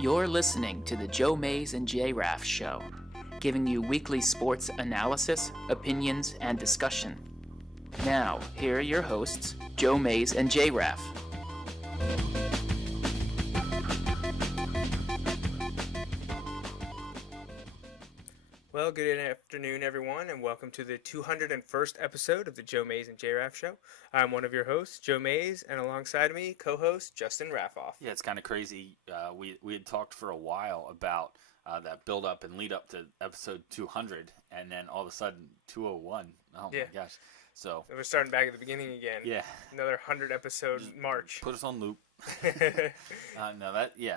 You're listening to the Joe Mays and J-Raff Show, giving you weekly sports analysis, opinions, and discussion. Now, here are your hosts, Joe Mays and J-Raff. Well, good afternoon, everyone, and welcome to the 201st episode of the Joe Mays and J-Raff Show. I'm one of your hosts, Joe Mays, and alongside me, co-host Justin Raffoff. Yeah, it's kind of crazy. We had talked for a while about that build-up and lead-up to episode 200, and then all of a sudden, 201. Oh, Yeah. my gosh. So We're starting back at the beginning again. Yeah. Another 100-episode march. Put us on loop.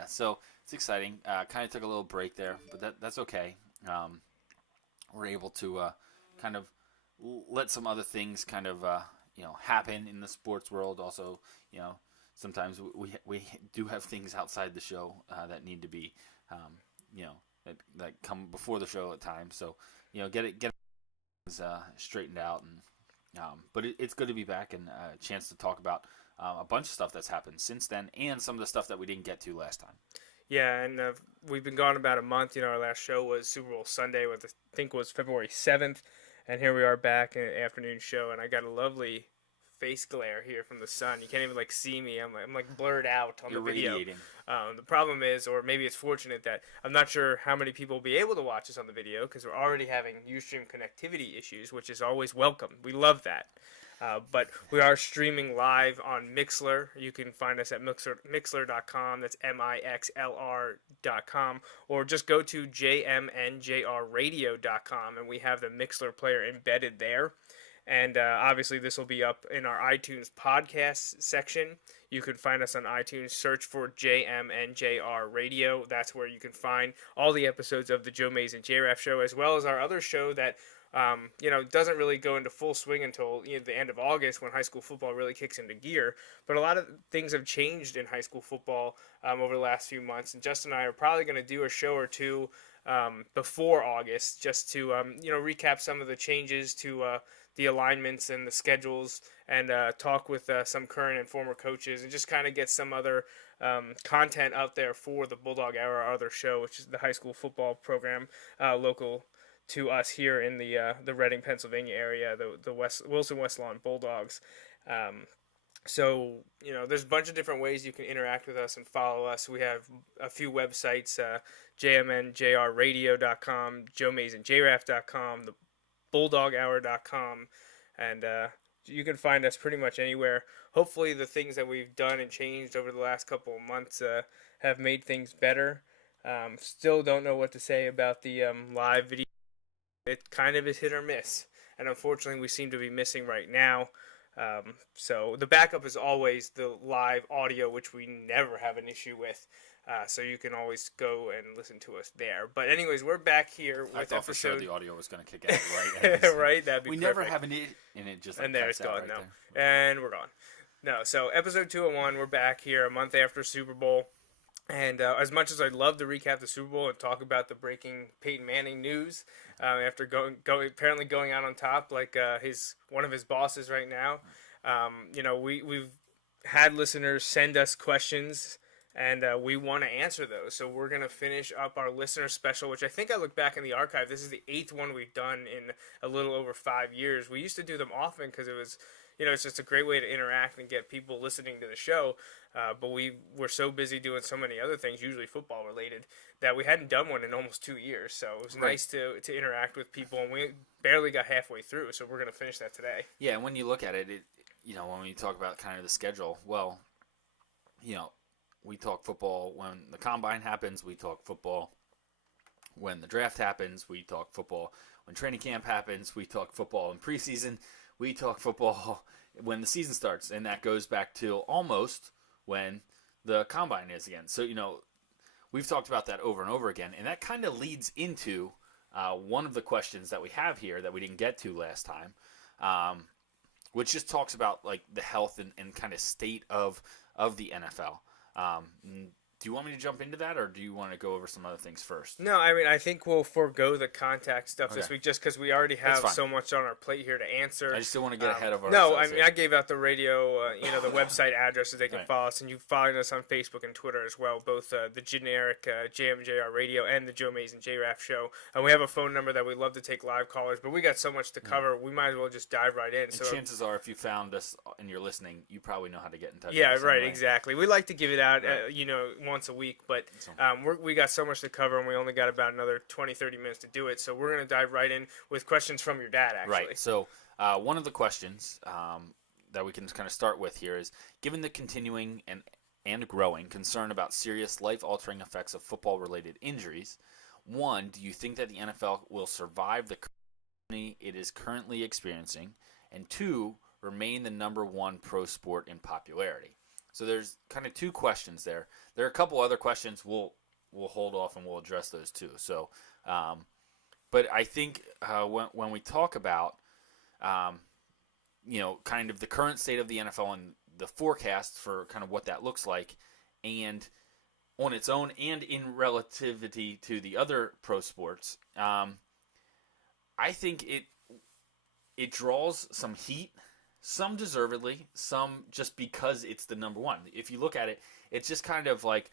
So it's exciting. Kind of took a little break there, but that's okay. We're able to kind of let some other things kind of happen in the sports world. Also, sometimes we do have things outside the show that need to be that come before the show at times. So get things straightened out, and but it's good to be back and a chance to talk about a bunch of stuff that's happened since then and some of the stuff that we didn't get to last time. Yeah, and we've been gone about a month. Our last show was Super Bowl Sunday, which I think was February 7th, and here we are back in an afternoon show, and I got a lovely face glare here from the sun. You can't even see me. I'm blurred out on You're the video. radiating. The problem is, or maybe it's fortunate that I'm not sure how many people will be able to watch us on the video because we're already having Ustream connectivity issues, which is always welcome. We love that. But we are streaming live on Mixlr. You can find us at mixlr.com. That's mixlr.com. Or just go to jmnjrradio.com, and we have the Mixlr player embedded there. And obviously this will be up in our iTunes podcast section. You can find us on iTunes. Search for JMNJR Radio. That's where you can find all the episodes of the Joe Mays and J-Raff Show, as well as our other show that doesn't really go into full swing until the end of August when high school football really kicks into gear. But a lot of things have changed in high school football over the last few months. And Justin and I are probably going to do a show or two before August just to, recap some of the changes to the alignments and the schedules and talk with some current and former coaches and just kind of get some other content out there for the Bulldog Hour, our other show, which is the high school football program local to us here in the Reading, Pennsylvania area, the Wilson West Lawn Bulldogs. So there's a bunch of different ways you can interact with us and follow us. We have a few websites, jmnjrradio.com, joemaysandjraff.com, the bulldoghour.com, and you can find us pretty much anywhere. Hopefully the things that we've done and changed over the last couple of months have made things better. Still don't know what to say about the live video. It kind of is hit or miss, and unfortunately we seem to be missing right now. So the backup is always the live audio, which we never have an issue with. So you can always go and listen to us there. But anyways, we're back here with I thought episode... for sure the audio was going to kick out right. Right, that'd be we perfect. never have an and it just and there it's gone right now, there. and we're gone. No, so episode 201, we're back here a month after Super Bowl. And as much as I'd love to recap the Super Bowl and talk about the breaking Peyton Manning news, after apparently going out on top like one of his bosses right now, we've had listeners send us questions, and we want to answer those. So we're gonna finish up our listener special, which I think I look back in the archive. This is the 8th one we've done in a little over 5 years. We used to do them often because it was. It's just a great way to interact and get people listening to the show. But we were so busy doing so many other things, usually football related, that we hadn't done one in almost 2 years. So it was nice to interact with people, and we barely got halfway through. So we're going to finish that today. Yeah, and when you look at it, when we talk about kind of the schedule, well, we talk football when the combine happens. We talk football when the draft happens. We talk football when training camp happens. We talk football in preseason. We talk football when the season starts, and that goes back to almost when the combine is again. So, we've talked about that over and over again, and that kind of leads into one of the questions that we have here that we didn't get to last time, which just talks about the health and kind of state of the NFL. Do you want me to jump into that, or do you want to go over some other things first? No, I mean, I think we'll forego the contact stuff this week just because we already have so much on our plate here to answer. I just don't want to get ahead of No, ourselves. I mean, I gave out the radio, the website addresses they can follow us, and you follow us on Facebook and Twitter as well, both the generic JMJR Radio and the Joe Mays and J-Raff show. And we have a phone number that we love to take live callers, but we got so much to cover, we might as well just dive right in. And so chances are, if you found us and you're listening, you probably know how to get in touch with us. Yeah, right, anyway. Exactly. We like to give it out, once a week, but we got so much to cover, and we only got about another 20, 30 minutes to do it. So we're going to dive right in with questions from your dad, actually. Right. So one of the questions that we can kind of start with here is, given the continuing and growing concern about serious life-altering effects of football-related injuries, one, do you think that the NFL will survive the current it is currently experiencing? And two, remain the number one pro sport in popularity? So there's kind of two questions there. There are a couple other questions. We'll hold off and we'll address those too. So, but I think when we talk about, kind of the current state of the NFL and the forecast for kind of what that looks like, and on its own and in relativity to the other pro sports, I think it draws some heat. Some deservedly, some just because it's the number one. If you look at it, it's just kind of like,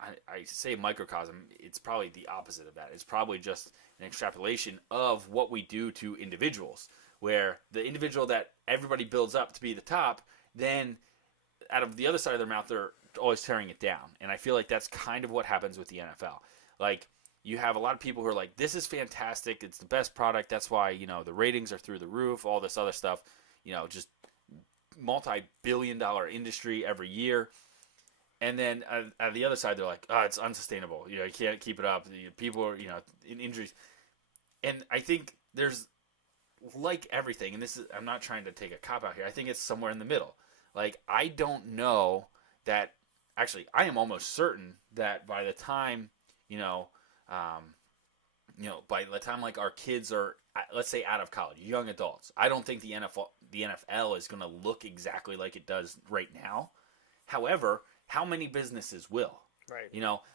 I say microcosm, it's probably the opposite of that. It's probably just an extrapolation of what we do to individuals, where the individual that everybody builds up to be the top, then out of the other side of their mouth, they're always tearing it down. And I feel like that's kind of what happens with the NFL. Like, you have a lot of people who are like, this is fantastic, it's the best product, that's why, the ratings are through the roof, all this other stuff. Just multi-billion-dollar industry every year. And then at the other side, they're like, oh, it's unsustainable. You can't keep it up. People are, in injuries. And I think there's, like everything, and I'm not trying to take a cop-out here. I think it's somewhere in the middle. Like, I don't know that, actually, I am almost certain that by the time, by the time, like, our kids are, let's say, out of college, young adults, I don't think the NFL is going to look exactly like it does right now. However, how many businesses will? Right.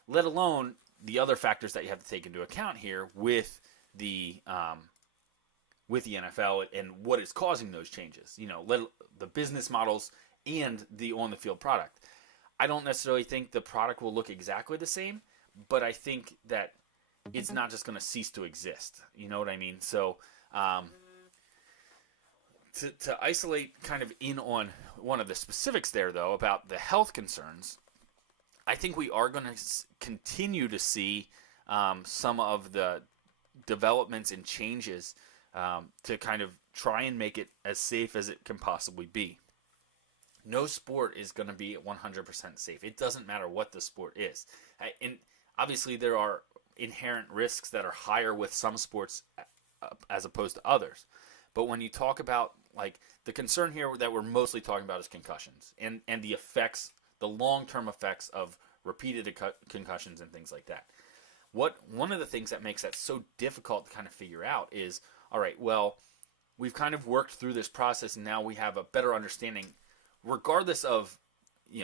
Let alone the other factors that you have to take into account here with the NFL and what is causing those changes. The business models and the on-the-field product. I don't necessarily think the product will look exactly the same, but I think that it's not just going to cease to exist. You know what I mean? So to isolate kind of in on one of the specifics there, though, about the health concerns, I think we are going to continue to see some of the developments and changes to kind of try and make it as safe as it can possibly be. No sport is going to be 100% safe. It doesn't matter what the sport is. And obviously there are inherent risks that are higher with some sports as opposed to others. But when you talk about, like, the concern here that we're mostly talking about is concussions and the effects, the long-term effects of repeated concussions and things like that. One of the things that makes that so difficult to kind of figure out is, all right, well, we've kind of worked through this process and now we have a better understanding, regardless of,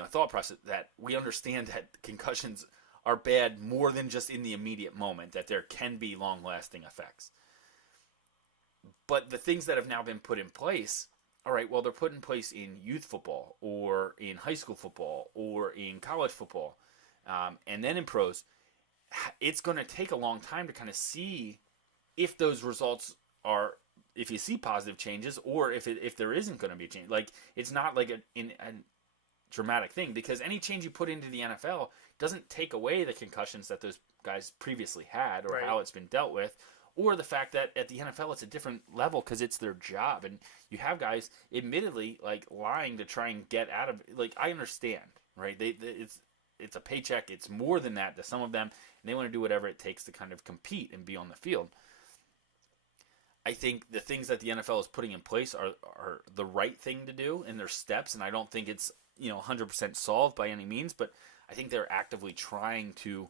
thought process, that we understand that concussions are bad more than just in the immediate moment, that there can be long-lasting effects. But the things that have now been put in place, all right, well, they're put in place in youth football or in high school football or in college football, and then in pros. It's going to take a long time to kind of see if those results are, if you see positive changes or if there isn't going to be a change. Like, it's not like a dramatic thing, because any change you put into the NFL doesn't take away the concussions that those guys previously had or how it's been dealt with, or the fact that at the NFL it's a different level because it's their job, and you have guys admittedly like lying to try and get out of it. Like, I understand, right? It's a paycheck. It's more than that to some of them, and they want to do whatever it takes to kind of compete and be on the field. I think the things that the NFL is putting in place are the right thing to do in their steps, and I don't think it's 100% solved by any means, but I think they're actively trying to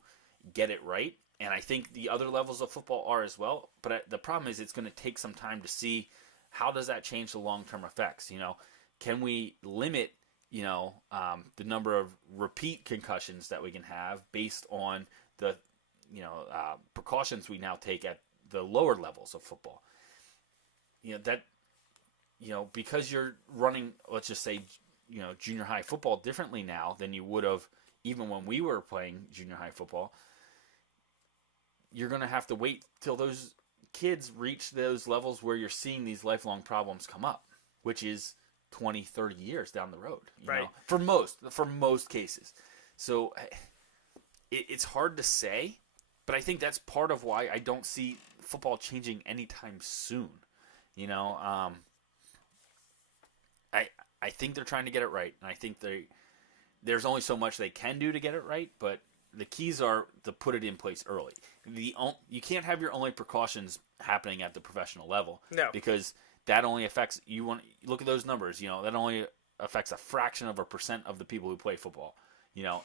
get it right, and I think the other levels of football are as well. But the problem is it's going to take some time to see how does that change the long-term effects. Can we limit the number of repeat concussions that we can have based on the precautions we now take at the lower levels of football. Because you're running, let's just say, junior high football differently now than you would have even when we were playing junior high football. You're going to have to wait till those kids reach those levels where you're seeing these lifelong problems come up, which is 20, 30 years down the road, right? For most cases. So it's hard to say, but I think that's part of why I don't see football changing anytime soon. I think they're trying to get it right, and I think there's only so much they can do to get it right, but the keys are to put it in place early. You can't have your only precautions happening at the professional level, no, because that only affects look at those numbers. That only affects a fraction of a % of the people who play football.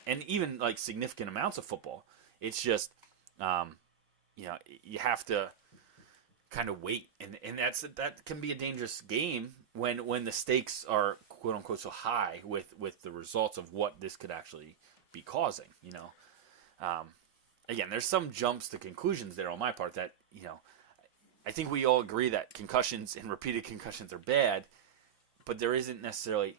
And even like significant amounts of football. It's just you have to kind of wait, and that can be a dangerous game when the stakes are quote unquote so high with the results of what this could actually be causing. Again, there's some jumps to conclusions there on my part that I think we all agree that concussions and repeated concussions are bad, but there isn't necessarily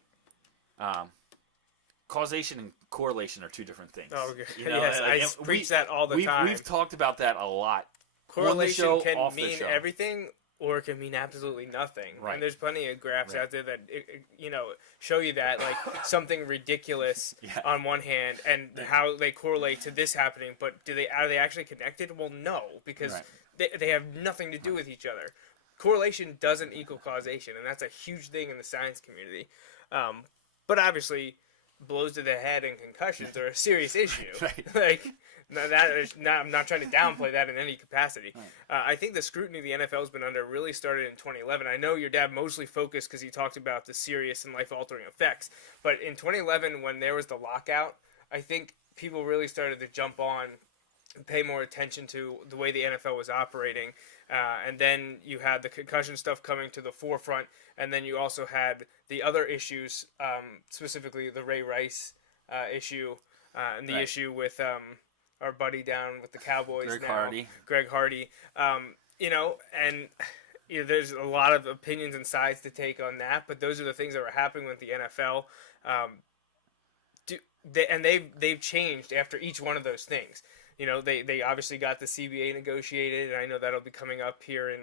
causation and correlation are two different things. Oh, okay. Yes, I preach that all the time. We've talked about that a lot. Correlation on the show, can off the mean show. everything, or it can mean absolutely nothing. Right. And there's plenty of graphs out there that show you that, like something ridiculous on one hand, and how they correlate to this happening. But are they actually connected? Well, no, because they have nothing to do with each other. Correlation doesn't equal causation, and that's a huge thing in the science community. But obviously, blows to the head and concussions are a serious issue. Right. I'm not trying to downplay that in any capacity. I think the scrutiny the NFL has been under really started in 2011. I know your dad mostly focused because he talked about the serious and life-altering effects. But in 2011, when there was the lockout, I think people really started to jump on and pay more attention to the way the NFL was operating. And then you had the concussion stuff coming to the forefront. And then you also had the other issues, specifically the Ray Rice issue and the issue with our buddy down with the Cowboys Greg Hardy. There's a lot of opinions and sides to take on that, but those are the things that were happening with the NFL. They've changed after each one of those things. They obviously got the CBA negotiated, and I know that'll be coming up here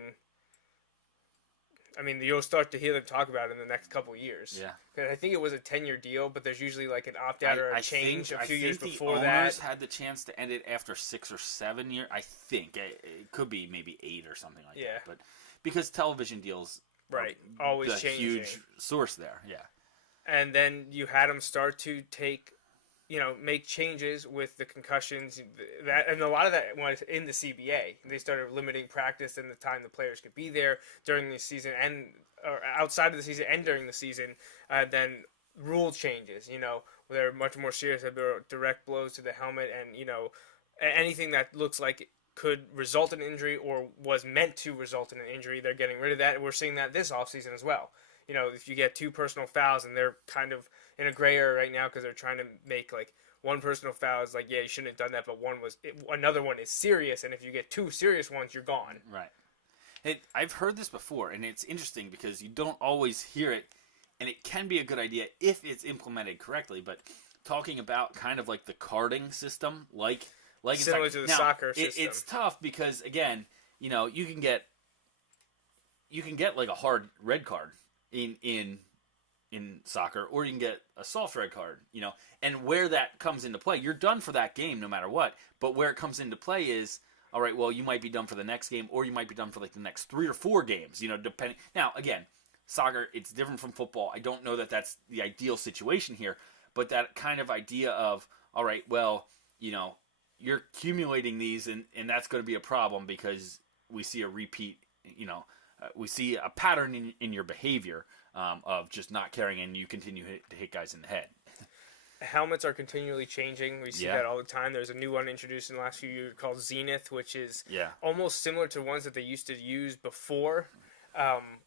you'll start to hear them talk about it in the next couple of years. Yeah. Because I think it was a 10-year deal, but there's usually like an opt-out or a change a few years before that. The owners had the chance to end it after 6 or 7 years. I think it could be maybe 8 or something like that. But because television deals, always the changing. Huge source there. Yeah. And then you had them start to make changes with the concussions, and a lot of that was in the CBA. They started limiting practice and the time the players could be there during the season or outside of the season and during the season. Then rule changes, they're much more serious about direct blows to the helmet and, anything that looks like it could result in injury or was meant to result in an injury, they're getting rid of that. And we're seeing that this offseason as well. If you get 2 personal fouls, and they're kind of in a gray area right now because they're trying to make like one personal foul is like, yeah, you shouldn't have done that, but another one is serious, and if you get 2 serious ones, you're gone. Right. I've heard this before, and it's interesting because you don't always hear it, and it can be a good idea if it's implemented correctly. But talking about kind of like the carding system, like similar to the soccer system, it's tough because again, you can get like a hard red card in soccer, or you can get a soft red card, and where that comes into play, you're done for that game no matter what. But where it comes into play is, all right, well, you might be done for the next game, or you might be done for like the next 3 or 4 games, depending. Now, again, soccer, it's different from football. I don't know that that's the ideal situation here, but that kind of idea of, all right, well, you're accumulating these, and that's going to be a problem because we see a repeat, we see a pattern in your behavior of just not caring, and you continue to hit guys in the head. Helmets are continually changing. We see that all the time. There's a new one introduced in the last few years called Zenith, which is almost similar to ones that they used to use before.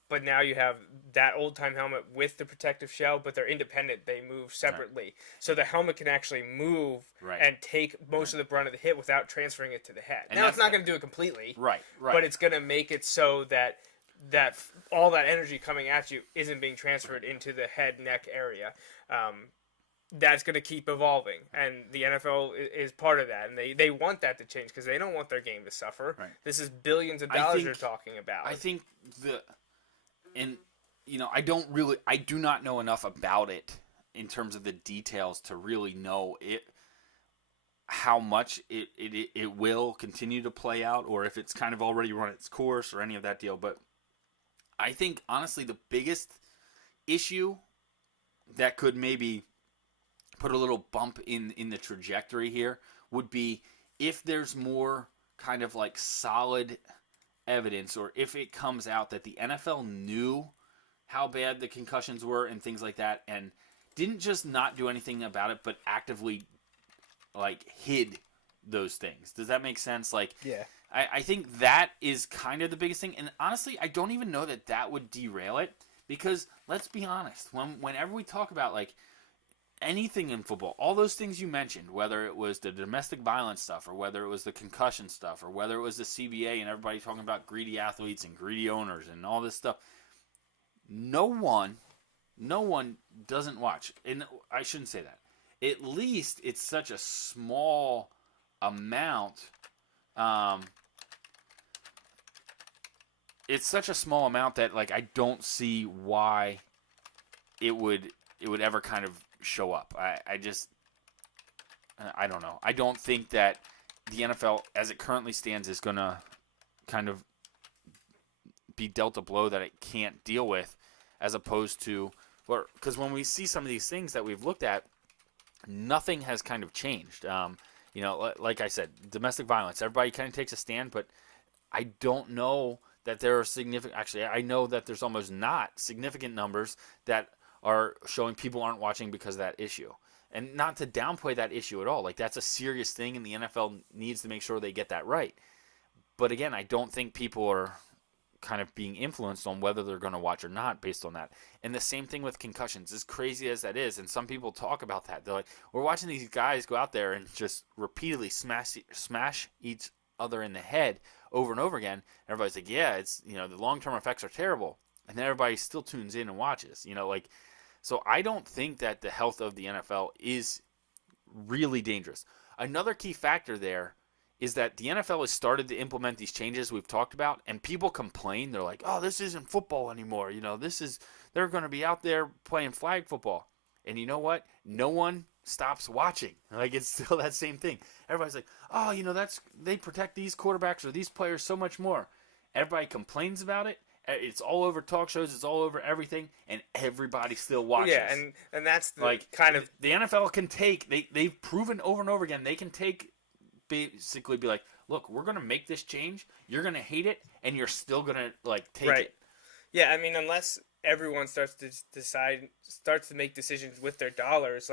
but now you have that old-time helmet with the protective shell, but they're independent. They move separately. Right. So the helmet can actually move and take most of the brunt of the hit without transferring it to the head. And now, it's not going to do it completely. Right. But it's going to make it so that all that energy coming at you isn't being transferred into the head, neck area. That's going to keep evolving, and the NFL is part of that, and they want that to change because they don't want their game to suffer. Right. This is billions of dollars you're talking about. I think I do not know enough about it in terms of the details to really know how much it will continue to play out, or if it's kind of already run its course or any of that deal. But I think, honestly, the biggest issue that could maybe put a little bump in the trajectory here would be if there's more kind of like solid evidence, or if it comes out that the NFL knew how bad the concussions were and things like that and didn't just not do anything about it, but actively like hid those things. Does that make sense? Like, yeah. I think that is kind of the biggest thing. And honestly, I don't even know that would derail it, because let's be honest, whenever we talk about like anything in football, all those things you mentioned, whether it was the domestic violence stuff, or whether it was the concussion stuff, or whether it was the CBA and everybody talking about greedy athletes and greedy owners and all this stuff, no one doesn't watch. And I shouldn't say that. At least it's such a small amount. It's such a small amount that like I don't see why it would ever kind of show up. I don't know. I don't think that the NFL, as it currently stands, is going to kind of be dealt a blow that it can't deal with, as opposed to, because when we see some of these things that we've looked at, nothing has kind of changed. Like I said, domestic violence, everybody kind of takes a stand, but I don't know that there are significant, actually, I know that there's almost not significant numbers that are showing people aren't watching because of that issue. And not to downplay that issue at all. Like, that's a serious thing, and the NFL needs to make sure they get that right. But again, I don't think people are kind of being influenced on whether they're going to watch or not based on that. And the same thing with concussions, as crazy as that is, and some people talk about that. They're like, we're watching these guys go out there and just repeatedly smash each other in the head over and over again. Everybody's like, yeah, it's, the long-term effects are terrible. And then everybody still tunes in and watches, So I don't think that the health of the NFL is really dangerous. Another key factor there is that the NFL has started to implement these changes we've talked about, and people complain. They're like, oh, this isn't football anymore. They're going to be out there playing flag football. And you know what? No one stops watching. Like, it's still that same thing. Everybody's like, oh, they protect these quarterbacks or these players so much more. Everybody complains about it. It's all over talk shows. It's all over everything, and everybody still watches. Yeah, and that's the kind of the NFL can take. They've proven over and over again they can take, basically be like, look, we're gonna make this change. You're gonna hate it, and you're still gonna take it. Yeah, I mean, unless everyone starts to make decisions with their dollars,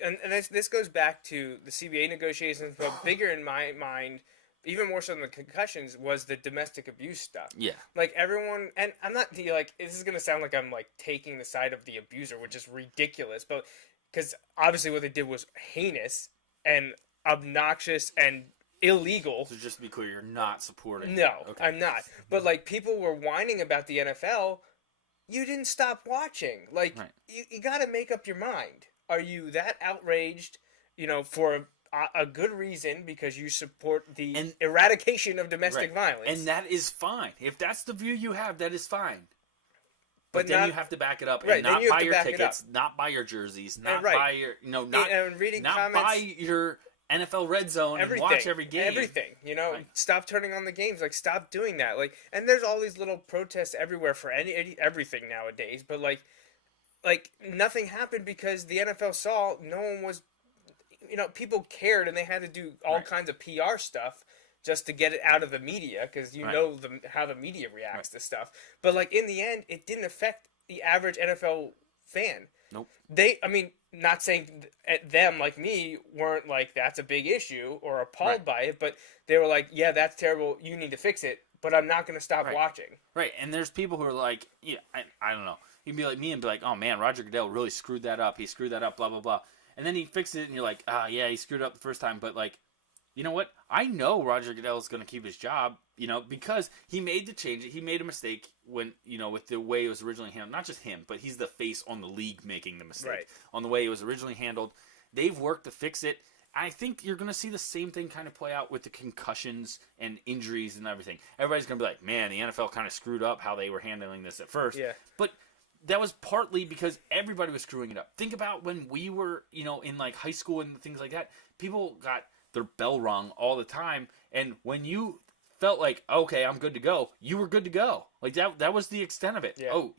and this goes back to the CBA negotiations, but bigger in my mind, even more so than the concussions, was the domestic abuse stuff. Yeah. Everyone, and I'm not, this is going to sound like I'm, taking the side of the abuser, which is ridiculous, but, because obviously what they did was heinous and obnoxious and illegal. So just to be clear, you're not supporting. No, okay. I'm not. But, people were whining about the NFL. You didn't stop watching. Right. You got to make up your mind. Are you that outraged, for a good reason, because you support the eradication of domestic violence. And that is fine. If that's the view you have, that is fine. But then you have to back it up, and not buy your tickets, not buy your jerseys, not buy your, not buy your NFL Red Zone and watch every game. Everything, Stop turning on the games. Stop doing that. And there's all these little protests everywhere for everything nowadays. But nothing happened because the NFL saw no one was. People cared, and they had to do all kinds of PR stuff just to get it out of the media, because how the media reacts to stuff. But in the end, it didn't affect the average NFL fan. Nope. Not saying them like me weren't that's a big issue or appalled by it, but they were like, yeah, that's terrible. You need to fix it. but I'm not going to stop Right. watching. Right, and there's people who are like, yeah, I don't know. You can be like me and be like, oh man, Roger Goodell really screwed that up. He screwed that up, blah, blah, blah. And then he fixed it, and you're like, yeah, he screwed it up the first time. But, like, you know what? I know Roger Goodell is going to keep his job, because he made the change. He made a mistake when, with the way it was originally handled. Not just him, but he's the face on the league making the mistake. Right. On the way it was originally handled. They've worked to fix it. I think you're going to see the same thing kind of play out with the concussions and injuries and everything. Everybody's going to be like, man, the NFL kind of screwed up how they were handling this at first. Yeah. But that was partly because everybody was screwing it up. Think about when we were, in like high school and things like that. People got their bell rung all the time. And when you felt like, okay, I'm good to go, you were good to go. Like that was the extent of it. Yeah. Oh,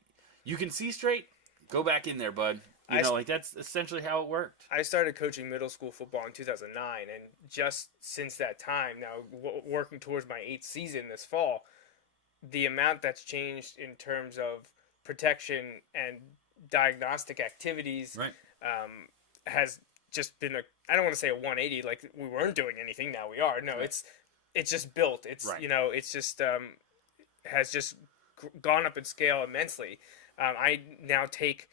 you can see straight? Go back in there, bud. That's essentially how it worked. I started coaching middle school football in 2009, and just since that time, now working towards my 8th season this fall, the amount that's changed in terms of protection and diagnostic activities Right. Has just been I don't want to say a 180, like we weren't doing anything, now we are. No, Right. it's just built. It's, Right. It's just has just gone up in scale immensely. I now take,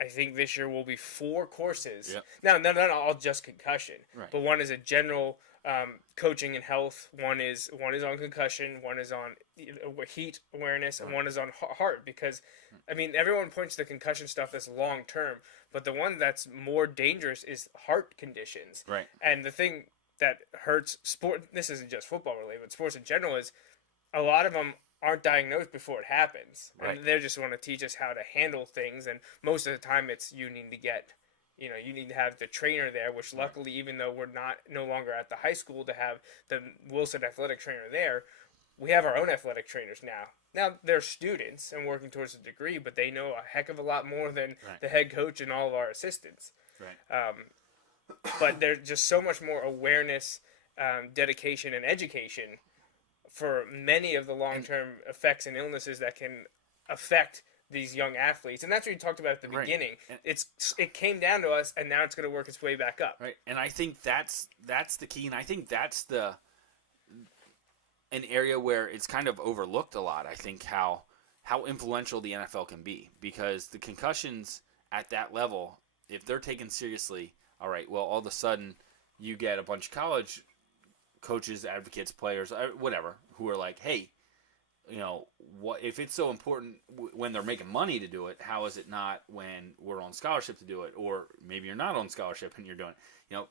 I think this year will be 4 courses. Yep. Now, none all just concussion, Right. but one is a general coaching and health. One is on concussion. One is on heat awareness, and one is on heart. Because, I mean, everyone points to the concussion stuff as long term, but the one that's more dangerous is heart conditions. Right. And the thing that hurts sport, this isn't just football related, but sports in general, is a lot of them aren't diagnosed before it happens. Right. And they just want to teach us how to handle things, and most of the time it's you need to have the trainer there, which luckily, even though we're no longer at the high school to have the Wilson athletic trainer there, we have our own athletic trainers now. Now they're students and working towards a degree, but they know a heck of a lot more than the head coach and all of our assistants. Right. But there's just so much more awareness, dedication, and education for many of the long-term effects and illnesses that can affect these young athletes. And that's what you talked about at the beginning. It came down to us, and now it's going to work its way back up. Right. And I think that's the key, and I think that's an area where it's kind of overlooked a lot. I think how influential the NFL can be, because the concussions at that level, if they're taken seriously, all right, well, all of a sudden you get a bunch of college coaches, advocates, players, whatever, who are like, hey, what if it's so important when they're making money to do it? How is it not when we're on scholarship to do it, or maybe you're not on scholarship and you're doing it?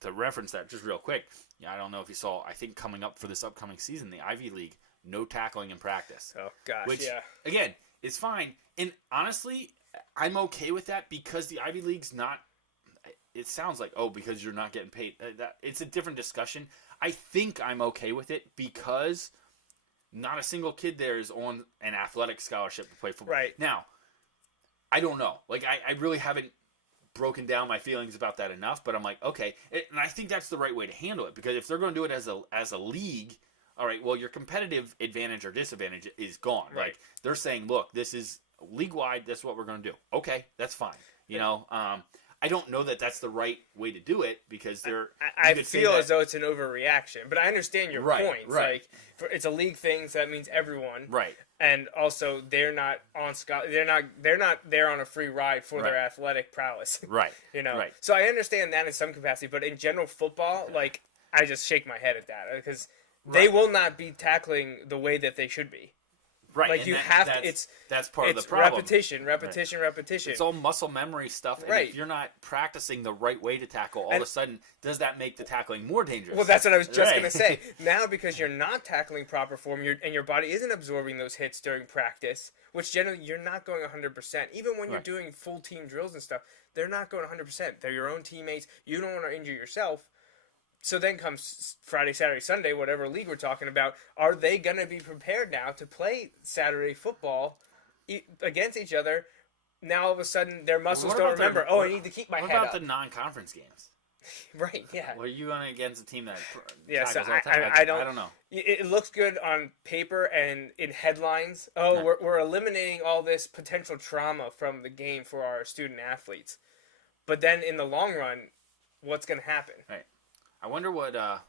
To reference that just real quick, I don't know if you saw, I think coming up for this upcoming season, the Ivy League, no tackling in practice. Oh gosh, which, yeah. Again, it's fine, and honestly, I'm okay with that, because the Ivy League's not. It sounds like, because you're not getting paid. It's a different discussion. I think I'm okay with it because not a single kid there is on an athletic scholarship to play football. Right. Now, I don't know. Like, I really haven't broken down my feelings about that enough, but I'm like, okay. And I think that's the right way to handle it, because if they're going to do it as a league, all right, well, your competitive advantage or disadvantage is gone. Right. Like, they're saying, look, this is league-wide, that's what we're going to do. Okay, that's fine. I don't know that that's the right way to do it, because I feel as though it's an overreaction, but I understand your points. Right. Like, it's a league thing, so that means everyone. Right. And also, they're not on they're not there on a free ride for their athletic prowess. Right. Right. So I understand that in some capacity, but in general football, like, I just shake my head at that, because they will not be tackling the way that they should be. Right. Like, you have to. That's part of the It's problem. repetition. It's all muscle memory stuff. And if you're not practicing the right way to tackle, all of a sudden, does that make the tackling more dangerous? Well, that's what I was just going to say. Now, because you're not tackling proper form, and your body isn't absorbing those hits during practice, which generally you're not going 100%. Even when you're doing full team drills and stuff, they're not going 100%. They're your own teammates. You don't want to injure yourself. So then comes Friday, Saturday, Sunday, whatever league we're talking about. Are they going to be prepared now to play Saturday football against each other? Now, all of a sudden, their muscles don't remember, I need to keep my head up. What about the non-conference games? Right, yeah. Well, are you going against a team that so tackles all the time? I don't know. It looks good on paper and in headlines. We're eliminating all this potential trauma from the game for our student athletes. But then in the long run, what's going to happen? Right. I wonder what our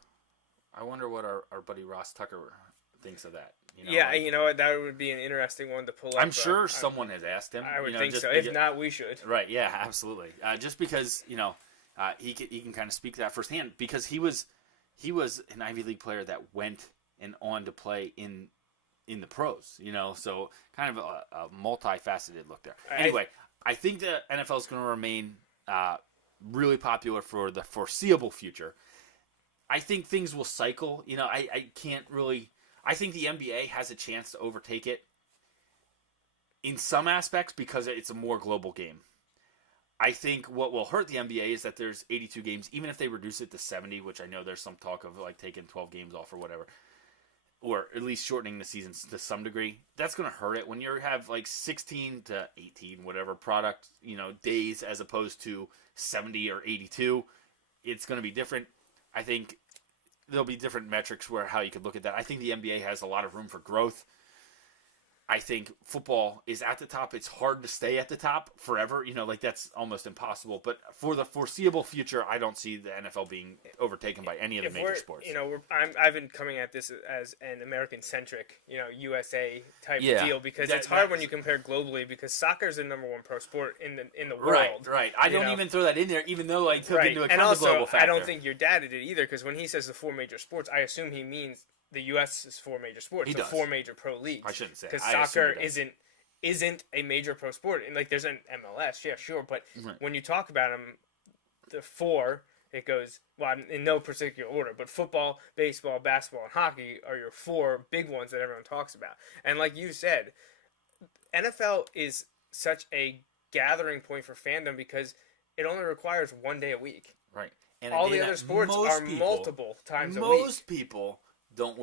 buddy Ross Tucker thinks of that. Yeah, you know what? That would be an interesting one to pull up. I'm sure someone has asked him. I would you know, think just so. If not, we should. Right, yeah, absolutely. Just because, he can kind of speak to that firsthand because he was an Ivy League player that went and on to play in the pros, so kind of a multifaceted look there. Anyway, I think the NFL is going to remain really popular for the foreseeable future. I think things will cycle. I can't really. I think the NBA has a chance to overtake it in some aspects because it's a more global game. I think what will hurt the NBA is that there's 82 games, even if they reduce it to 70, which I know there's some talk of like taking 12 games off or whatever, or at least shortening the seasons to some degree. That's going to hurt it when you have like 16 to 18, whatever product, days as opposed to 70 or 82. It's going to be different. I think there'll be different metrics where how you could look at that. I think the NBA has a lot of room for growth. I think football is at the top. It's hard to stay at the top forever. That's almost impossible. But for the foreseeable future, I don't see the NFL being overtaken by any of the major sports. I've been coming at this as an American-centric, USA type deal because it's hard when you compare globally because soccer is the number one pro sport in the world. Right. I don't even throw that in there, even though I took into account the global factor. I don't think your dad did either because when he says the four major sports, I assume he means the U.S. is four major sports, so four major pro leagues. I shouldn't say because soccer isn't a major pro sport, and there's an MLS, yeah, sure, but when you talk about them, the four, it goes in no particular order, but football, baseball, basketball, and hockey are your four big ones that everyone talks about. And like you said, NFL is such a gathering point for fandom because it only requires 1 day a week. Right, and all the other sports are multiple times a week. Most people don't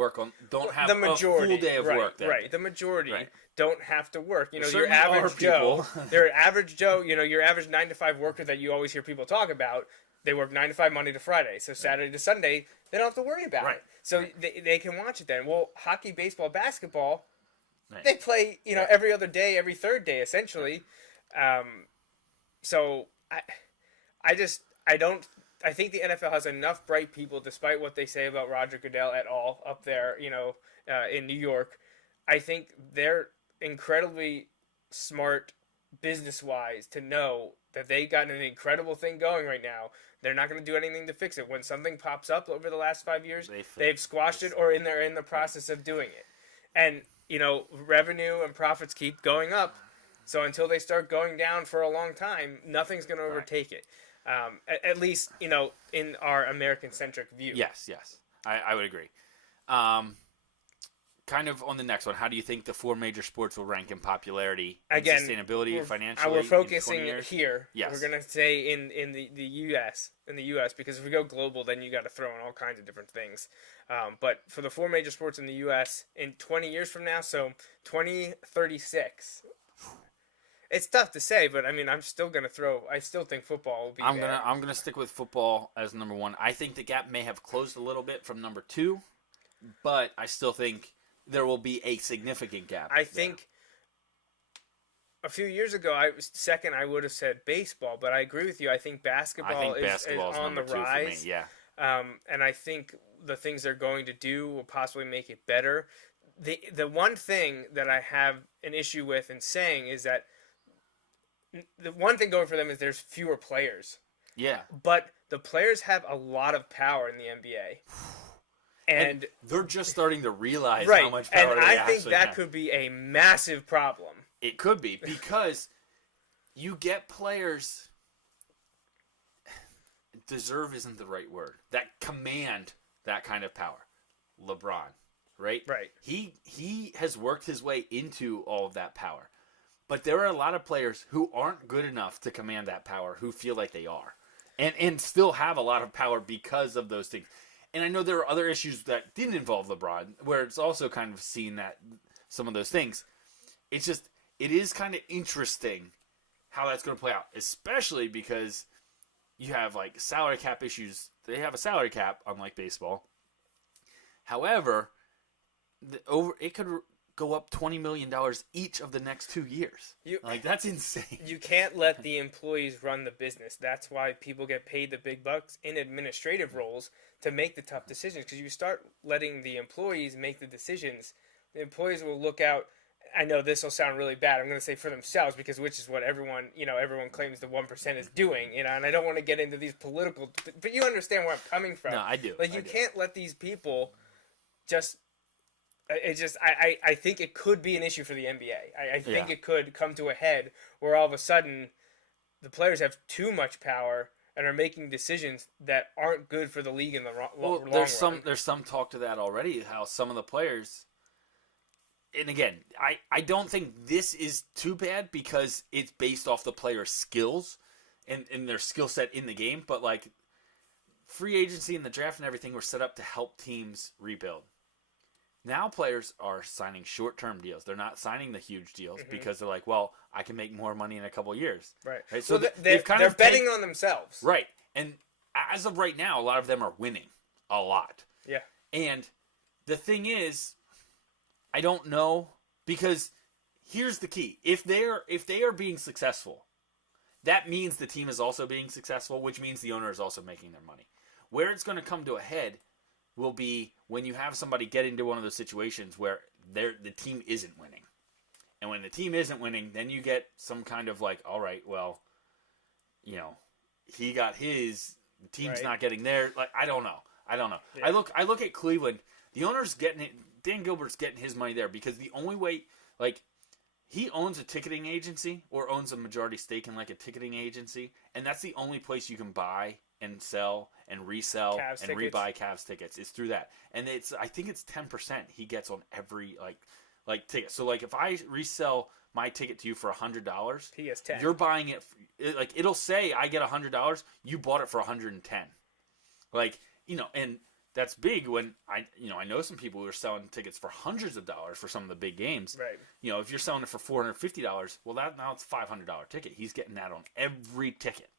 have the majority, a full day of work. Right, the majority don't have to work. Your average average Joe, your average 9-to-5 worker that you always hear people talk about, they work 9 to 5 Monday to Friday. So Saturday to Sunday, they don't have to worry about it. So they can watch it then. Well, hockey, baseball, basketball, they play every other day, every third day essentially. So I think the NFL has enough bright people, despite what they say about Roger Goodell et al. Up there, in New York. I think they're incredibly smart business-wise to know that they got an incredible thing going right now. They're not going to do anything to fix it. When something pops up over the last 5 years, they've squashed it or they're in the process of doing it. And, revenue and profits keep going up. So until they start going down for a long time, nothing's going to overtake it. At least, in our American-centric view. Yes. I would agree. Kind of on the next one, how do you think the four major sports will rank in popularity and sustainability financially? We're focusing here. Yes. We're going to say in the U.S. Because if we go global, then you got to throw in all kinds of different things. But for the four major sports in the U.S. in 20 years from now, so 2036. It's tough to say, but I'm still gonna throw. I still think football will be. I'm gonna stick with football as number one. I think the gap may have closed a little bit from number two, but I still think there will be a significant gap. I think a few years ago, I would have said baseball, but I agree with you. I think basketball is on the rise. For me, yeah. And I think the things they're going to do will possibly make it better. The one thing that I have an issue with in saying is that. The one thing going for them is there's fewer players. Yeah. But the players have a lot of power in the NBA. And they're just starting to realize how much power they actually have. And I think that could be a massive problem. It could be because you get players deserve isn't the right word. That command that kind of power. LeBron, right? Right. He has worked his way into all of that power. But there are a lot of players who aren't good enough to command that power who feel like they are. And still have a lot of power because of those things. And I know there are other issues that didn't involve LeBron where it's also kind of seen that some of those things. It is kind of interesting how that's going to play out, especially because you have like salary cap issues. They have a salary cap, unlike baseball. However, it could go up $20 million each of the next 2 years. That's insane. You can't let the employees run the business. That's why people get paid the big bucks in administrative roles to make the tough decisions. Because you start letting the employees make the decisions, the employees will look out. I know this will sound really bad. I'm going to say for themselves which is what everyone claims the 1% is doing, and I don't want to get into these political, but you understand where I'm coming from. No, I do. You can't let these people I think it could be an issue for the NBA. I think it could come to a head where all of a sudden the players have too much power and are making decisions that aren't good for the league in the long run. There's some talk to that already, how some of the players, and again, I don't think this is too bad because it's based off the player's skills and their skill set in the game, but like free agency and the draft and everything were set up to help teams rebuild. Now players are signing short-term deals. They're not signing the huge deals because they're like, well, I can make more money in a couple of years. Right. So they're betting on themselves. Right. And as of right now, a lot of them are winning a lot. Yeah. And the thing is, I don't know, because here's the key. If they are being successful, that means the team is also being successful, which means the owner is also making their money. Where it's going to come to a head will be when you have somebody get into one of those situations where the team isn't winning. And when the team isn't winning, then you get some kind of like, all right, well, he got his, the team's not getting there. Like, I don't know. Yeah. I look at Cleveland. The owner's getting it. Dan Gilbert's getting his money there because the only way, like, he owns a ticketing agency or owns a majority stake in like a ticketing agency, and that's the only place you can buy and sell and resell Cavs and tickets. rebuy Cavs tickets. It's through that, and I think it's 10% he gets on every like ticket. So like if I resell my ticket to you for $100, he gets 10. You're buying it like it'll say I get $100. You bought it for $110. Like and that's big when I know some people who are selling tickets for hundreds of dollars for some of the big games. Right. If you're selling it for $450, well, now it's a $500 ticket. He's getting that on every ticket.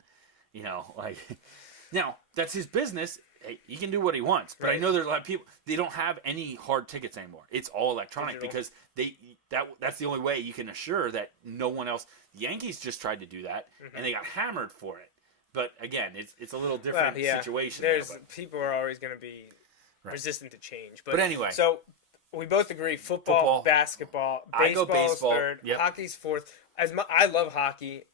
Now that's his business. Hey, he can do what he wants. But I know there's a lot of people, they don't have any hard tickets anymore. It's all electronic because that's the only way you can assure that no one else. The Yankees just tried to do that and they got hammered for it. But again, it's a little different situation. People are always going to be resistant to change. But anyway, so we both agree: football, basketball, baseball, is third, hockey's fourth. I love hockey,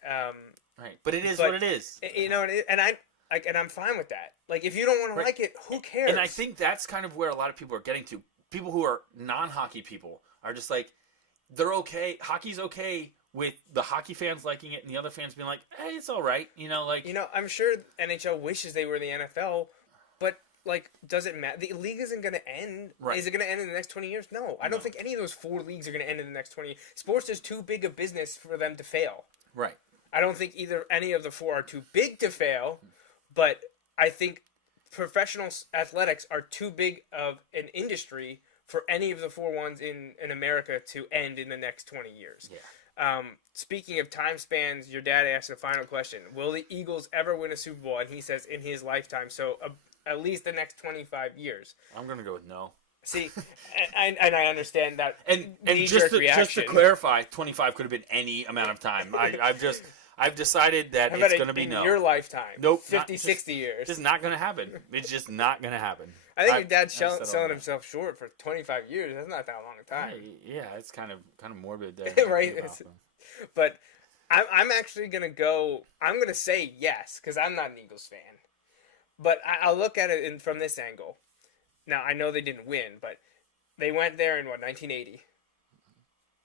right? But it is what it is. And I'm fine with that. Like, if you don't want to like it, who cares? And I think that's kind of where a lot of people are getting to. People who are non-hockey people are just like, they're okay. Hockey's okay with the hockey fans liking it and the other fans being like, hey, it's all right. I'm sure NHL wishes they were the NFL, but, like, does it matter? The league isn't going to end. Right. Is it going to end in the next 20 years? No. I don't think any of those 4 leagues are going to end in the next 20 years. Sports is too big a business for them to fail. Right. I don't think any of the 4 are too big to fail, but I think professional athletics are too big of an industry for any of the 4 ones in America to end in the next 20 years. Yeah. Speaking of time spans, your dad asked a final question. Will the Eagles ever win a Super Bowl? And he says in his lifetime. So at least the next 25 years. I'm going to go with no. See, and I understand that. And just to clarify, 25 could have been any amount of time. I've decided that it's going to be no. In your lifetime. Nope. 50, 60 years. Just not going to happen. It's just not going to happen. I think your dad's selling himself short for 25 years. That's not that long a time. Yeah, it's kind of morbid there. Right? But I'm actually going to go, I'm going to say yes, because I'm not an Eagles fan. But I'll look at it from this angle. Now, I know they didn't win, but they went there in, 1980?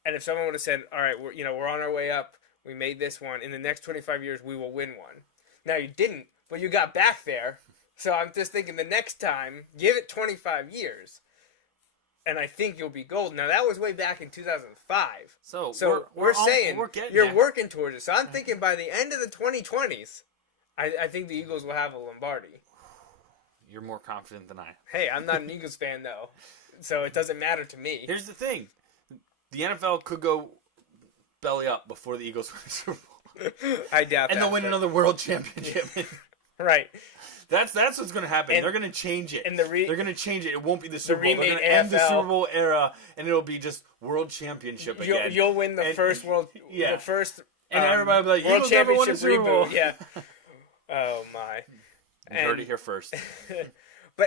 And if someone would have said, all right, we're on our way up, we made this one, in the next 25 years, we will win one. Now, you didn't, but you got back there. So I'm just thinking the next time, give it 25 years, and I think you'll be gold. Now, that was way back in 2005. So we're saying you're working towards it. So I'm thinking by the end of the 2020s, I think the Eagles will have a Lombardi. You're more confident than I am. Hey, I'm not an Eagles fan, though, so it doesn't matter to me. Here's the thing. The NFL could go belly up before the Eagles win the Super Bowl. I doubt that. And they'll win another world championship. Right. That's what's going to happen. They're going to change it. They're going to change it. It won't be the Super Bowl. They're going to end the Super Bowl era, and it'll be just world championship again. You'll win the first world. Yeah. The first. And everybody will be like, world Eagles never won a championship Super Bowl. reboot. Yeah. Oh my. You heard it here first.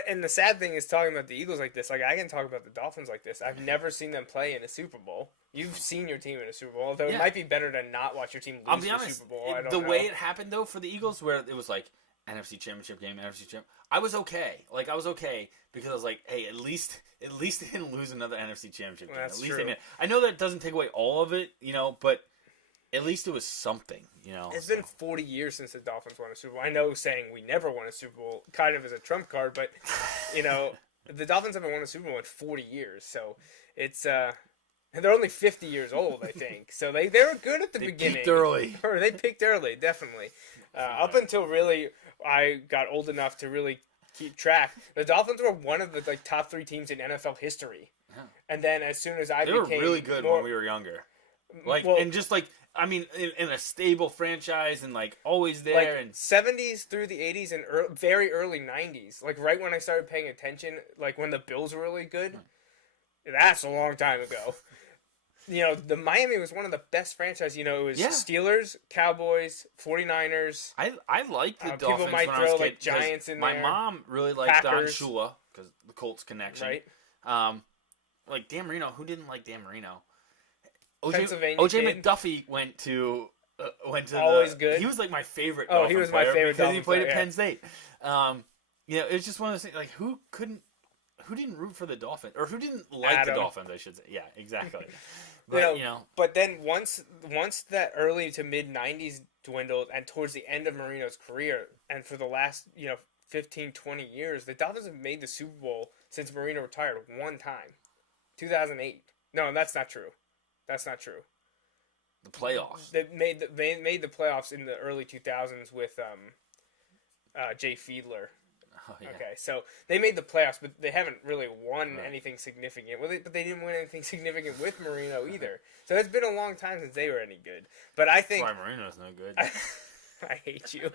and the sad thing is talking about the Eagles like this. Like I can talk about the Dolphins like this. I've never seen them play in a Super Bowl. You've seen your team in a Super Bowl, although it might be better to not watch your team lose I'll be the honest, Super Bowl. I don't the know. way it happened though for the Eagles, where it was like NFC Championship game, I was okay. Like I was okay because I was like, hey, at least they didn't lose another NFC Championship game. That's At least true. they didn't. I know that doesn't take away all of it, but at least it was something, It's been 40 years since the Dolphins won a Super Bowl. I know saying we never won a Super Bowl kind of is a trump card, but the Dolphins haven't won a Super Bowl in 40 years, so it's and they're only 50 years old, I think. So they were good at the beginning. Peaked early. Or they peaked early, definitely. Up until really I got old enough to really keep track. The Dolphins were one of the top 3 teams in NFL history. Yeah. And then as soon as they were really good when we were younger. In a stable franchise and always there and 70s through the 80s and very early 90s, right when I started paying attention, when the Bills were really good. That's a long time ago. The Miami was one of the best franchises. It was Steelers, Cowboys, 49ers. I liked the Dolphins. People might when I was throw a kid, Giants in there. My mom really liked Packers. Don Shula because the Colts connection. Right. Dan Marino. Who didn't like Dan Marino? Pennsylvania OJ kid. McDuffie went to Always good. He was my favorite. Oh, he was my favorite because he played at player, Penn State. It was just one of those things. Who didn't root for the Dolphins, or who didn't like Adam. the Dolphins? I should say. Yeah, exactly. But But then once that early to mid 90s dwindled, and towards the end of Marino's career, and for the last 15, 20 years, the Dolphins have made the Super Bowl since Marino retired one time, 2008. No, that's not true. That's not true. The playoffs. They made the playoffs in the early 2000s with Jay Fiedler. Oh, yeah. Okay, so they made the playoffs, but they haven't really won anything significant. But they didn't win anything significant with Marino either. So it's been a long time since they were any good. But I think that's why Marino's no good. I hate you.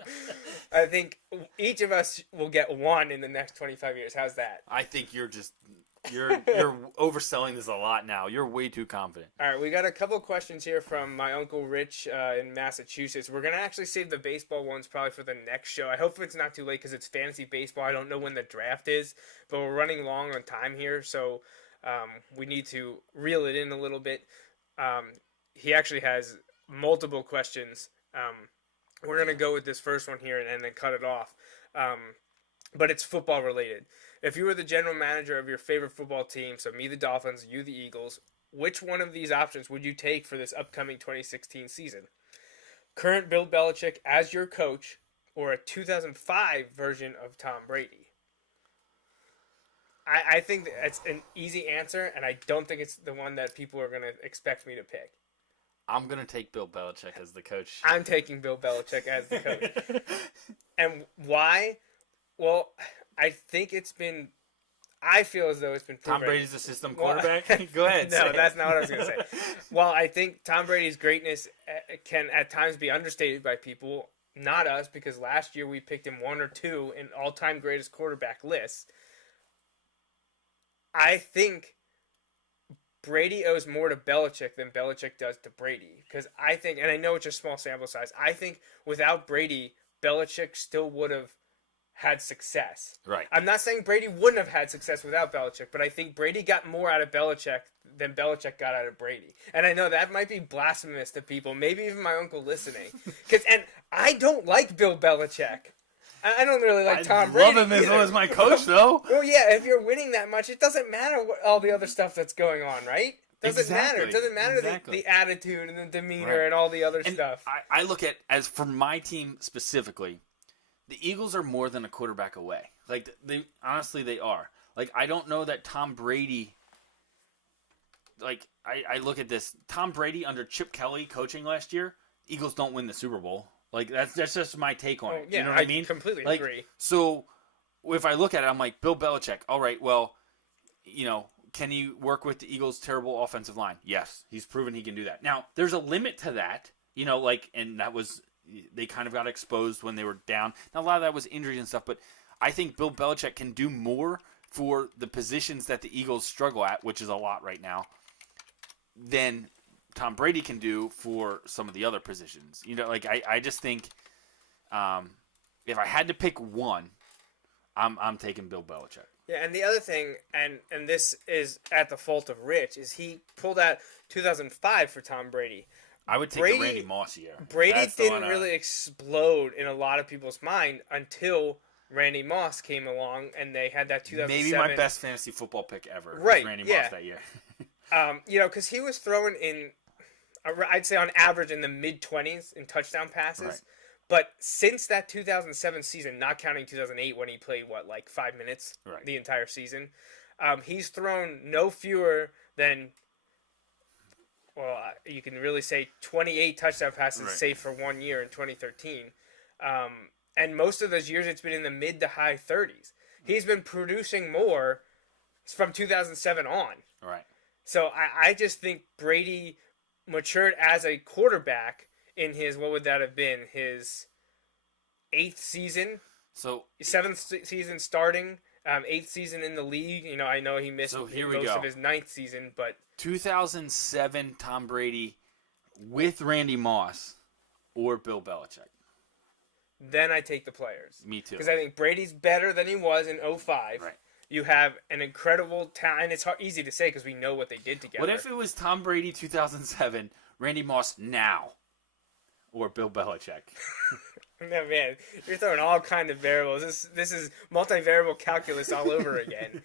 I think each of us will get one in the next 25 years. How's that? I think you're overselling this a lot now. You're way too confident. All right, we got a couple questions here from my Uncle Rich in Massachusetts. We're going to actually save the baseball ones probably for the next show. I hope it's not too late because it's fantasy baseball. I don't know when the draft is, but we're running long on time here, so we need to reel it in a little bit. He actually has multiple questions. We're going to go with this first one here and then cut it off. But it's football related. If you were the general manager of your favorite football team, so me the Dolphins, you the Eagles, which one of these options would you take for this upcoming 2016 season? Current Bill Belichick as your coach, or a 2005 version of Tom Brady? I think that's an easy answer, and I don't think it's the one that people are going to expect me to pick. I'm going to take Bill Belichick as the coach. I'm taking Bill Belichick as the coach. And why? Well, I feel as though it's been proven. Tom Brady's the system quarterback? Go ahead. No, that's not what I was going to say. Well, I think Tom Brady's greatness can at times be understated by people, not us, because last year we picked him 1 or 2 in all-time greatest quarterback lists. I think Brady owes more to Belichick than Belichick does to Brady. Because I think, and I know it's a small sample size, I think without Brady, Belichick still would have had success. Right. I'm not saying Brady wouldn't have had success without Belichick, but I think Brady got more out of Belichick than Belichick got out of Brady. And I know that might be blasphemous to people, maybe even my uncle listening. And I don't like Bill Belichick. I don't really like Tom Brady. I love him as my coach, though. Well, yeah, if you're winning that much, it doesn't matter what all the other stuff that's going on, right? Doesn't matter. It doesn't matter the attitude and the demeanor and all the other stuff. I look at, as for my team specifically, the Eagles are more than a quarterback away. Honestly, they are. I don't know that Tom Brady. I look at this. Tom Brady under Chip Kelly coaching last year, Eagles don't win the Super Bowl. That's just my take on it. Yeah, you know what I mean? Completely agree. So if I look at it, I'm like, Bill Belichick. All right, well, can he work with the Eagles' terrible offensive line? Yes, he's proven he can do that. Now, there's a limit to that. And that was. They kind of got exposed when they were down. Now, a lot of that was injuries and stuff, but I think Bill Belichick can do more for the positions that the Eagles struggle at, which is a lot right now, than Tom Brady can do for some of the other positions. I just think if I had to pick one, I'm taking Bill Belichick. Yeah, and the other thing, and this is at the fault of Rich, is he pulled out 2005 for Tom Brady. I would take the Randy Moss year. Brady didn't really explode in a lot of people's mind until Randy Moss came along, and they had that 2007. Maybe my best fantasy football pick ever. Right, Randy Moss that year. Because he was throwing in, I'd say on average in the mid-20s in touchdown passes. Right. But since that 2007 season, not counting 2008 when he played, 5 minutes the entire season, he's thrown no fewer than, you can really say 28 touchdown passes, save for 1 year in 2013. And most of those years, it's been in the mid to high 30s. He's been producing more from 2007 on. Right. So I just think Brady matured as a quarterback in his, what would that have been, his 8th season? So 7th season starting, 8th season in the league. I know he missed most of his 9th season, but 2007 Tom Brady with Randy Moss or Bill Belichick. Then I take the players. Me too. Because I think Brady's better than he was in 2005. Right. You have an incredible talent, and it's easy to say because we know what they did together. What if it was Tom Brady 2007, Randy Moss now, or Bill Belichick? No, man, you're throwing all kind of variables. This is multivariable calculus all over again.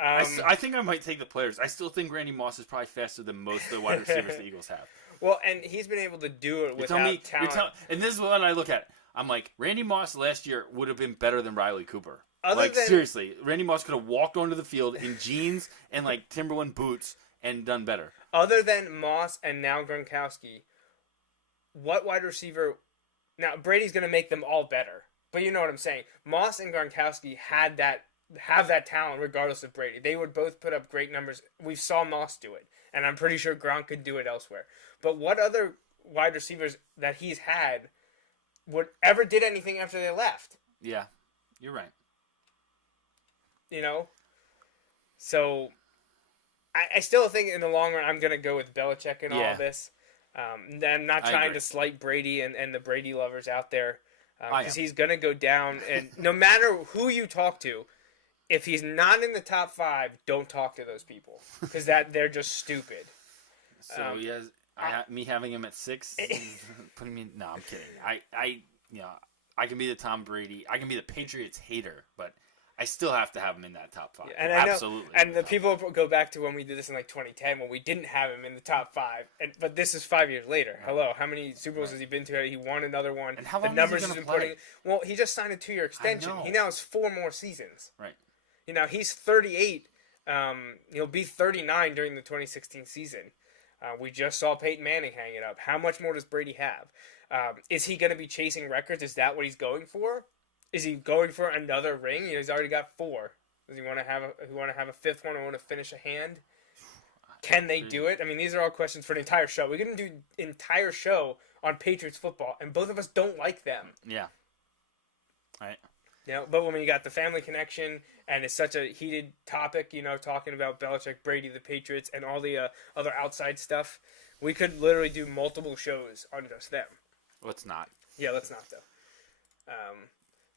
I think I might take the players. I still think Randy Moss is probably faster than most of the wide receivers the Eagles have. Well, and he's been able to do it without talent. And this is what I look at. I'm like, Randy Moss last year would have been better than Riley Cooper. Seriously, Randy Moss could have walked onto the field in jeans and Timberland boots and done better. Other than Moss and now Gronkowski, what wide receiver? Now Brady's going to make them all better, but you know what I'm saying. Moss and Gronkowski have that talent regardless of Brady. They would both put up great numbers. We saw Moss do it, and I'm pretty sure Gronk could do it elsewhere. But what other wide receivers that he's had would ever did anything after they left? Yeah, you're right. So I still think in the long run I'm going to go with Belichick in all of this. I'm not trying to slight Brady and the Brady lovers out there because he's going to go down. And no matter who you talk to, if he's not in the top 5, don't talk to those people because they're just stupid. So me having him at 6, putting me. No, I'm kidding. I can be the Tom Brady. I can be the Patriots hater, but I still have to have him in that top 5. And absolutely. And the people go back to when we did this in 2010 when we didn't have him in the top 5. But this is 5 years later. Right. Hello, how many Super Bowls has he been to? He won another one. And how long the numbers is he he's been putting. Well, he just signed a 2-year extension. He now has 4 more seasons. Right. He's 38. He'll be 39 during the 2016 season. We just saw Peyton Manning hang it up. How much more does Brady have? Is he going to be chasing records? Is that what he's going for? Is he going for another ring? He's already got 4. Does he want to have a 5th one or want to finish a hand? Can they do it? I mean, these are all questions for an entire show. We're going to do an entire show on Patriots football, and both of us don't like them. Yeah. All right. But when you got the family connection, and it's such a heated topic, talking about Belichick, Brady, the Patriots, and all the other outside stuff, we could literally do multiple shows on just them. Let's not. Yeah, let's not, though.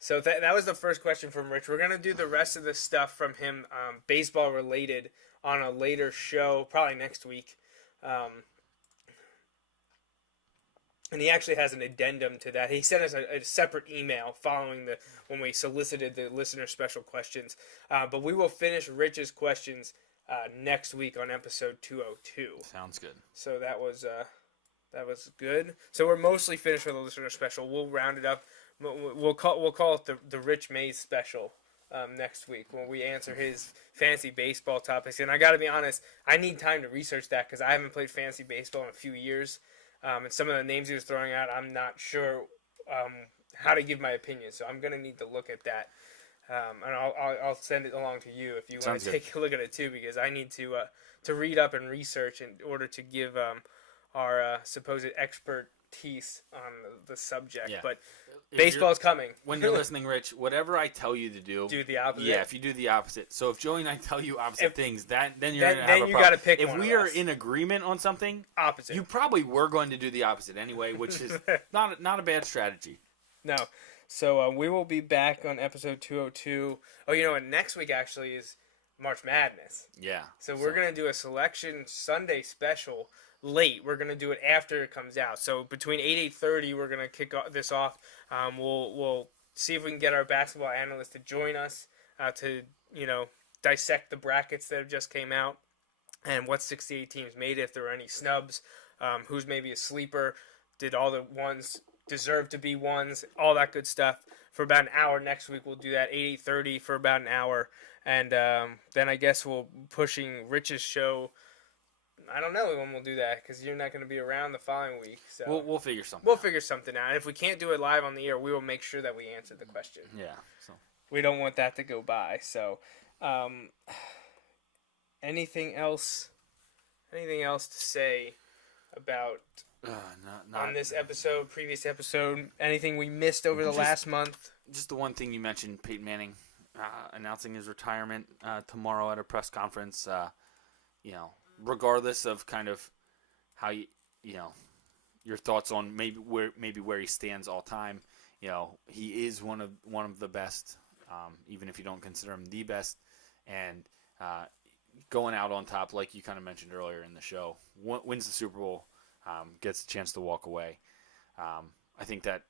So that was the first question from Rich. We're going to do the rest of the stuff from him, baseball related, on a later show, probably next week. And he actually has an addendum to that. He sent us a separate email following when we solicited the listener special questions. But we will finish Rich's questions next week on episode 202. Sounds good. So that was good. So we're mostly finished with the listener special. We'll round it up. We'll call it the Rich Mays special next week when we answer his fantasy baseball topics. And I got to be honest, I need time to research that because I haven't played fantasy baseball in a few years. And some of the names he was throwing out, I'm not sure how to give my opinion. So I'm going to need to look at that. And I'll send it along to you if you want to take a look at it too, because I need to read up and research in order to give our supposed expertise on the subject. Yeah. But baseball's coming. When you're listening, Rich, whatever I tell you to do the opposite. Yeah, if you do the opposite. So if Joey and I tell you opposite things, then you're going to have a problem. Then you got to pick if one we of are us. in agreement on something, opposite. You probably were going to do the opposite anyway, which is not a bad strategy. No. So we will be back on episode 202. Oh, and next week actually is March Madness. Yeah. So we're going to do a Selection Sunday special late. We're going to do it after it comes out. So between 8:30, we're going to kick this off. We'll see if we can get our basketball analyst to join us to, dissect the brackets that have just came out and what 68 teams made it, if there were any snubs, who's maybe a sleeper, did all the ones deserve to be ones, all that good stuff. For about an hour next week, we'll do that 8:30 for about an hour. And then I guess we'll pushing Rich's show. I don't know when we'll do that because you're not going to be around the following week. So we'll figure something. We'll figure something out. And if we can't do it live on the air, we will make sure that we answer the question. Yeah. So we don't want that to go by. So anything else? Anything else to say about not on this episode, previous episode? Anything we missed over the last month? Just the one thing you mentioned, Peyton Manning announcing his retirement tomorrow at a press conference. Regardless of kind of how your thoughts on maybe where he stands all time, he is one of the best, even if you don't consider him the best, and going out on top, like you kind of mentioned earlier in the show, wins the Super Bowl, gets a chance to walk away. I think that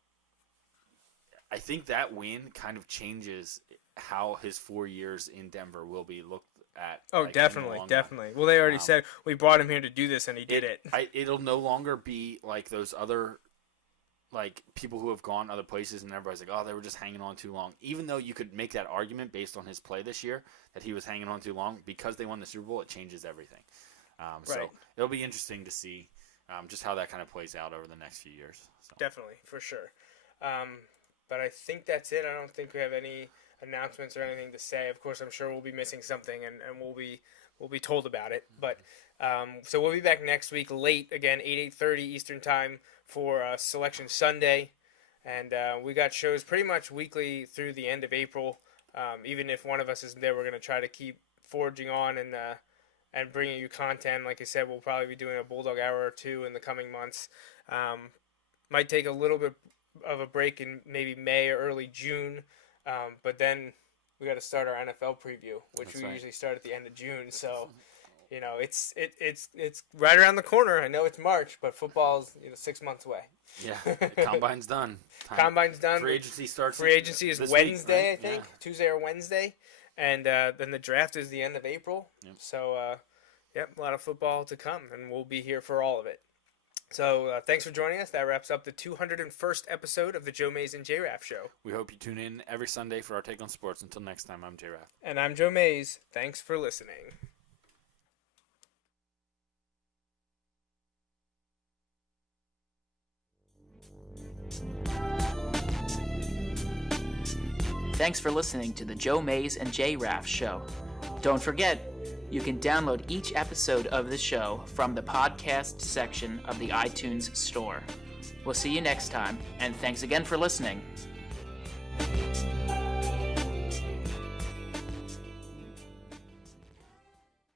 win kind of changes how his 4 years in Denver will be looked at. Oh, definitely. Well, they already said we brought him here to do this, and he did it. It'll no longer be like those other people who have gone other places, and everybody's like, oh, they were just hanging on too long. Even though you could make that argument based on his play this year that he was hanging on too long, because they won the Super Bowl, it changes everything. Right. So it'll be interesting to see just how that kind of plays out over the next few years. So. Definitely, for sure. But I think that's it. I don't think we have any announcements or anything to say. Of course, I'm sure we'll be missing something, and we'll be told about it. But so we'll be back next week late again, 8:30 Eastern time for Selection Sunday, and we got shows pretty much weekly through the end of April. Even if one of us isn't there, we're going to try to keep forging on and bringing you content. Like I said, we'll probably be doing a Bulldog Hour or two in the coming months. Might take a little bit of a break in maybe May or early June, but then we got to start our NFL preview, which we usually start at the end of June. So, it's right around the corner. I know it's March, but football's 6 months away. Yeah, Combine's done. Combine's done. Free agency starts. Free agency is Wednesday, week, right? I think, Tuesday or Wednesday, and then the draft is the end of April. Yep. So, a lot of football to come, and we'll be here for all of it. So thanks for joining us. That wraps up the 201st episode of the Joe Mays and J-Raff Show. We hope you tune in every Sunday for our take on sports. Until next time, I'm J-Raff. And I'm Joe Mays. Thanks for listening. Thanks for listening to the Joe Mays and J-Raff Show. Don't forget, you can download each episode of the show from the podcast section of the iTunes Store. We'll see you next time, and thanks again for listening.